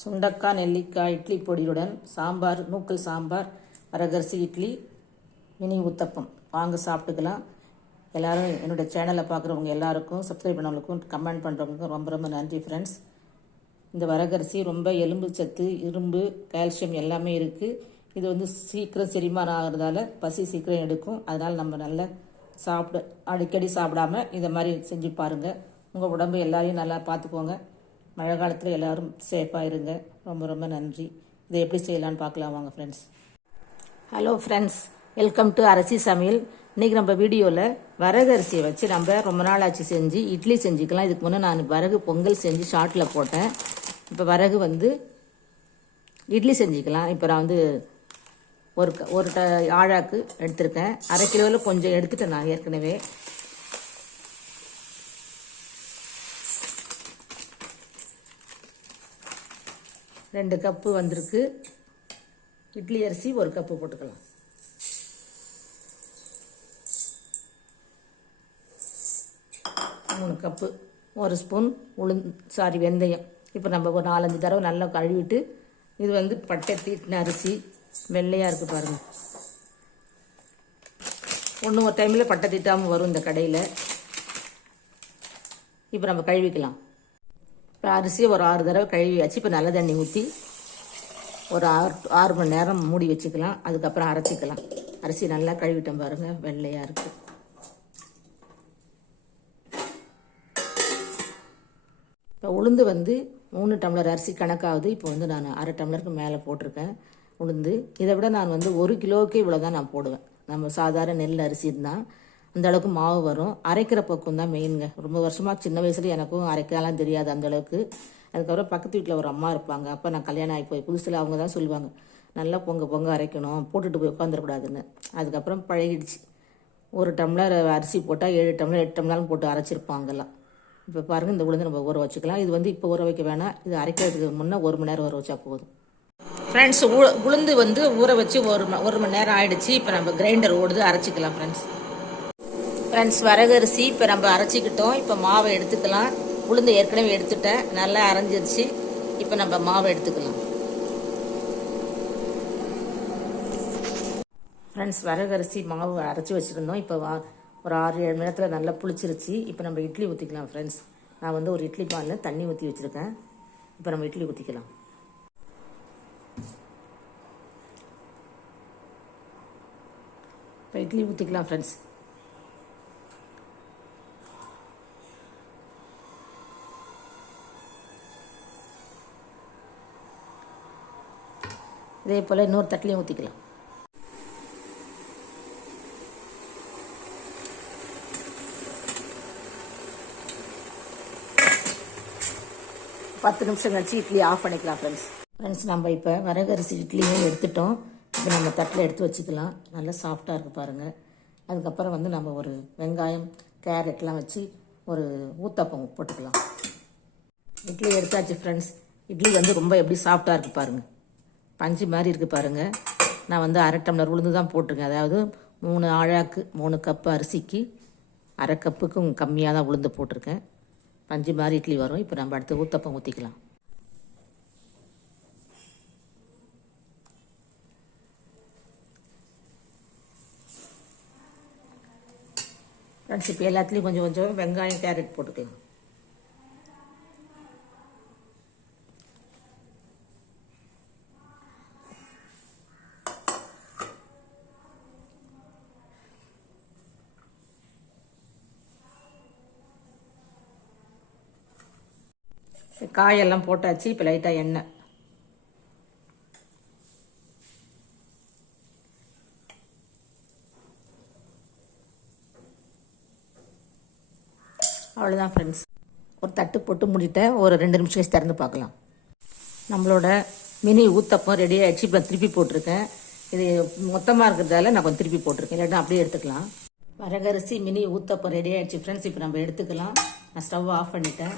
சுண்டக்காய் நெல்லிக்காய் இட்லி பொடியுடன் சாம்பார் நூக்கல் சாம்பார் வரகரிசி இட்லி மினி ஊத்தப்பம் வாங்க சாப்பிட்டுக்கலாம். எல்லோரும் என்னோட சேனலை பார்க்குறவங்க எல்லாருக்கும் சப்ஸ்கிரைப் பண்ணவங்களுக்கும் கமெண்ட் பண்ணுறவங்களுக்கும் ரொம்ப ரொம்ப நன்றி ஃப்ரெண்ட்ஸ் இந்த வரகரிசி ரொம்ப எலும்பு சத்து இரும்பு கால்சியம் எல்லாமே இருக்குது இது வந்து சீக்கிரம் செரிமானம் ஆகிறதால பசி சீக்கிரம் எடுக்கும். அதனால் நம்ம நல்லா சாப்பிட அடிக்கடி சாப்பிடாம இதை மாதிரி செஞ்சு பாருங்கள் உங்கள் உடம்பு எல்லாரையும் நல்லா பார்த்துக்கோங்க. மழை காலத்தில் எல்லாரும் சேஃபாக இருங்க. ரொம்ப ரொம்ப நன்றி. இதை எப்படி செய்யலான்னு பார்க்கலாம் வாங்க friends hello friends welcome to Arisi Samayal. இன்றைக்கி நம்ம வீடியோவில் வரகு அரிசியை வச்சு நம்ம ரொம்ப நாள் ஆச்சு செஞ்சு இட்லி செஞ்சுக்கலாம் இதுக்கு முன்னே நான் வரகு பொங்கல் செஞ்சு ஷார்ட்டில் போட்டேன். இப்போ வரகு வந்து இட்லி செஞ்சுக்கலாம். இப்போ நான் வந்து ஒரு க- ஒரு ட ஆழாக்கு எடுத்திருக்கேன். அரை கிலோவில் கொஞ்சம் எடுத்துட்டேன் நான் ஏற்கனவே. ரெண்டு கப்பு வந்திருக்கு. இட்லி அரிசி ஒரு கப்பு போட்டுக்கலாம். மூணு கப்பு. ஒரு ஸ்பூன் உளுந்து சாரி வெந்தயம். இப்போ நம்ம ஒரு நாலஞ்சு தடவை நல்லா கழுவிட்டு இது வந்து பட்டை தீட்டின அரிசி. வெள்ளையாக இருக்குது பாருங்கள் ஒன்று ஒரு டைமில் பட்டை தீட்டாமல் வரும் இந்த கடையில். இப்போ நம்ம கழுவிக்கலாம். இப்போ அரிசியை ஒரு ஆறு தடவை கழுவி வச்சு இப்போ நல்ல தண்ணி ஊற்றி ஒரு ஆறு ஆறு மணி நேரம் மூடி வச்சுக்கலாம். அதுக்கப்புறம் அரைச்சிக்கலாம். அரிசி நல்லா கழுவிட்டோம் பாருங்கள் வெள்ளையாக இருக்குது இப்போ உளுந்து வந்து மூணு டம்ளர் அரிசி கணக்காகுது இப்போ வந்து நான் அரை டம்ளருக்கு மேலே போட்டிருக்கேன் உளுந்து. இதை விட நான் வந்து ஒரு கிலோவுக்கு இவ்வளோ தான் நான் போடுவேன். நம்ம சாதாரண நெல் அரிசி இருந்தால் இந்த அளவுக்கு மாவு வரும். அரைக்கிற பக்கம் தான் மெயினுங்க ரொம்ப வருஷமாக சின்ன வயசுல எனக்கும் அரைக்கலாம் தெரியாது அந்த அளவுக்கு. அதுக்கப்புறம் பக்கத்து வீட்டில் ஒரு அம்மா இருப்பாங்க. அப்போ நான் கல்யாணம் ஆகி போய் புதுசில் அவங்க தான் சொல்லுவாங்க. நல்லா பொங்க பொங்க அரைக்கணும். போட்டுட்டு போய் உட்காந்துடக்கூடாதுன்னு அதுக்கப்புறம் பழகிடுச்சு. ஒரு டம்ளர் அரிசி போட்டால் ஏழு டம்ளர் எட்டு டம்ளர்னு போட்டு அரைச்சிருப்பாங்கலாம். இப்போ பாருங்கள் இந்த உளுந்து நம்ம ஊற வச்சுக்கலாம். இது வந்து இப்போ ஊற வைக்க வேணாம். இது அரைக்கிறதுக்கு முன்னே ஒரு மணி நேரம் ஊற வச்சா போதும். ஃப்ரெண்ட்ஸ் உளுந்து வந்து ஊற வச்சு ஒரு ஒரு மணி நேரம் ஆயிடுச்சு. இப்போ நம்ம கிரைண்டர் ஓடுது அரைச்சிக்கலாம் ஃப்ரெண்ட்ஸ் ஃப்ரெண்ட்ஸ் வரகரிசி இப்போ நம்ம அரைச்சிக்கிட்டோம். இப்போ மாவை எடுத்துக்கலாம். உளுந்து ஏற்கனவே எடுத்துட்டேன். நல்லா அரைஞ்சிருச்சு. இப்போ நம்ம மாவை எடுத்துக்கலாம். ஃப்ரெண்ட்ஸ் வரகரிசி மாவு அரைச்சி வச்சுருந்தோம். இப்போ வா ஒரு ஆறு ஏழு நேரத்தில் நல்லா புளிச்சிருச்சு. இப்போ நம்ம இட்லி ஊற்றிக்கலாம் ஃப்ரெண்ட்ஸ் நான் வந்து ஒரு இட்லி பானில் தண்ணி ஊற்றி வச்சுருக்கேன். இப்போ நம்ம இட்லி ஊற்றிக்கலாம் இப்போ இட்லி ஊற்றிக்கலாம் ஃப்ரெண்ட்ஸ் இதே போல் இன்னொரு தட்டிலையும் ஊற்றிக்கலாம் பத்து நிமிஷம் கழிச்சு இட்லி ஆஃப் பண்ணிக்கலாம் ஃப்ரெண்ட்ஸ் ஃப்ரெண்ட்ஸ் நம்ம இப்போ வரகரிசி இட்லியும் எடுத்துட்டோம். இப்போ நம்ம தட்டில் எடுத்து வச்சுக்கலாம். நல்லா சாஃப்டாக இருக்குது பாருங்கள் அதுக்கப்புறம் வந்து நம்ம ஒரு வெங்காயம் கேரட்லாம் வச்சு ஒரு ஊத்தப்பம் போட்டுக்கலாம். இட்லி எடுத்தாச்சு ஃப்ரெண்ட்ஸ் இட்லி வந்து ரொம்ப எப்படி சாஃப்டாக இருக்குது பாருங்கள் பஞ்சு மாதிரி இருக்குது பாருங்கள் நான் வந்து அரை டம்ளர் உளுந்து தான் போட்டிருக்கேன். அதாவது மூணு ஆழாக்கு மூணு கப்பு அரிசிக்கு அரை கப்புக்கும் கம்மியாக தான் உளுந்து போட்டிருக்கேன். பஞ்சு மாதிரி இட்லி வரும். இப்போ நம்ம அடுத்து ஊத்தப்பம் ஊற்றிக்கலாம் ஃப்ரெண்ட்ஸ் இப்போ எல்லாத்துலேயும் கொஞ்சம் கொஞ்சம் வெங்காயம் கேரட் போட்டுக்கலாம். காயெல்லாம் போட்டாச்சு இப்போ லைட்டாக எண்ணெய். அவ்வளோதான் ஃப்ரெண்ட்ஸ் ஒரு தட்டு போட்டு முடிட்டேன் ஒரு ரெண்டு நிமிஷம் கழிச்சு திறந்து பார்க்கலாம். நம்மளோட மினி ஊத்தப்பம் ரெடி ஆகிடுச்சு இப்போ திருப்பி போட்டிருக்கேன். இது மொத்தமாக இருக்கிறதால நான் கொஞ்சம் திருப்பி போட்டிருக்கேன். இல்லாட்டா அப்படியே எடுத்துக்கலாம். வரகரிசி மினி ஊத்தப்பம் ரெடி ஆகிடுச்சு ஃப்ரெண்ட்ஸ் இப்போ நம்ம எடுத்துக்கலாம். நான் ஸ்டவ் ஆஃப் பண்ணிட்டேன்.